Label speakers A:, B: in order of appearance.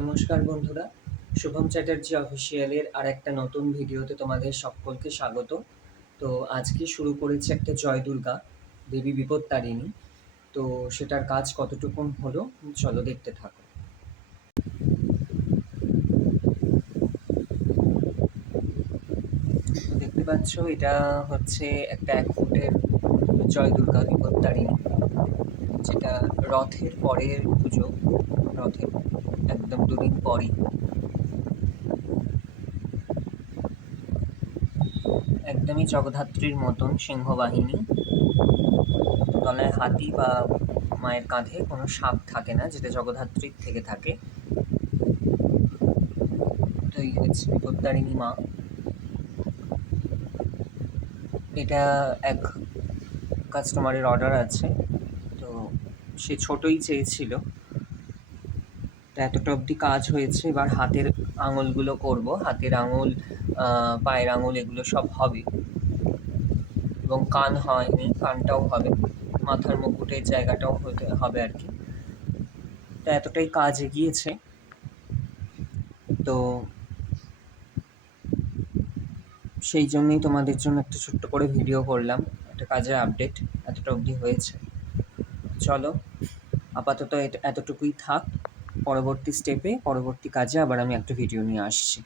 A: নমস্কার বন্ধুরা, শুভম চ্যাটার্জি অফিসিয়ালের আর একটা নতুন ভিডিওতে তোমাদের সকলকে স্বাগত। তো আজকে শুরু করেছি একটা জয় দুর্গা, দেবী বিপত্তারিণী তো সেটার কাজ কতটুকুন হলো, চলো দেখতে থাকো। দেখতে পাচ্ছ, এটা হচ্ছে একটা এক ফুটের জয় দুর্গা বিপত্তারিণী যেটা রথের পরের পুজো, রথের পরই একদমই জগদ্ধাত্রীর মতন সিংহবাহিনী। তলায় হাতি বা মায়ের কাঁধে কোনো সাপ থাকে না, যেটা জগদ্ধাত্রীর থেকে থাকে। তো এই হচ্ছে বিপত্তারিণী মা। এটা এক কাস্টমারের অর্ডার আছে। তো সে ছোটই চেয়েছিল। তো এতটা অবধি কাজ হয়েছে, এবার হাতের আঙুলগুলো করব। হাতের আঙুল পায়ের আঙুল, এগুলো সব হবে। এবং কান হয়নি, কানটাও হবে। মাথার মুকুটের জায়গাটাও হতে, হবে আর কি। তো এতটাই কাজ এগিয়েছে। তো সেই জন্যই তোমাদের জন্য একটা ছোট্ট করে ভিডিও করলাম। একটা কাজের আপডেট এতটা অবধি হয়েছে। চলো, আপাতত এত- এতটুকুই থাক। পরবর্তী স্টেপে পরবর্তী কাজে আবার আমি একটা ভিডিও নিয়ে আসছি।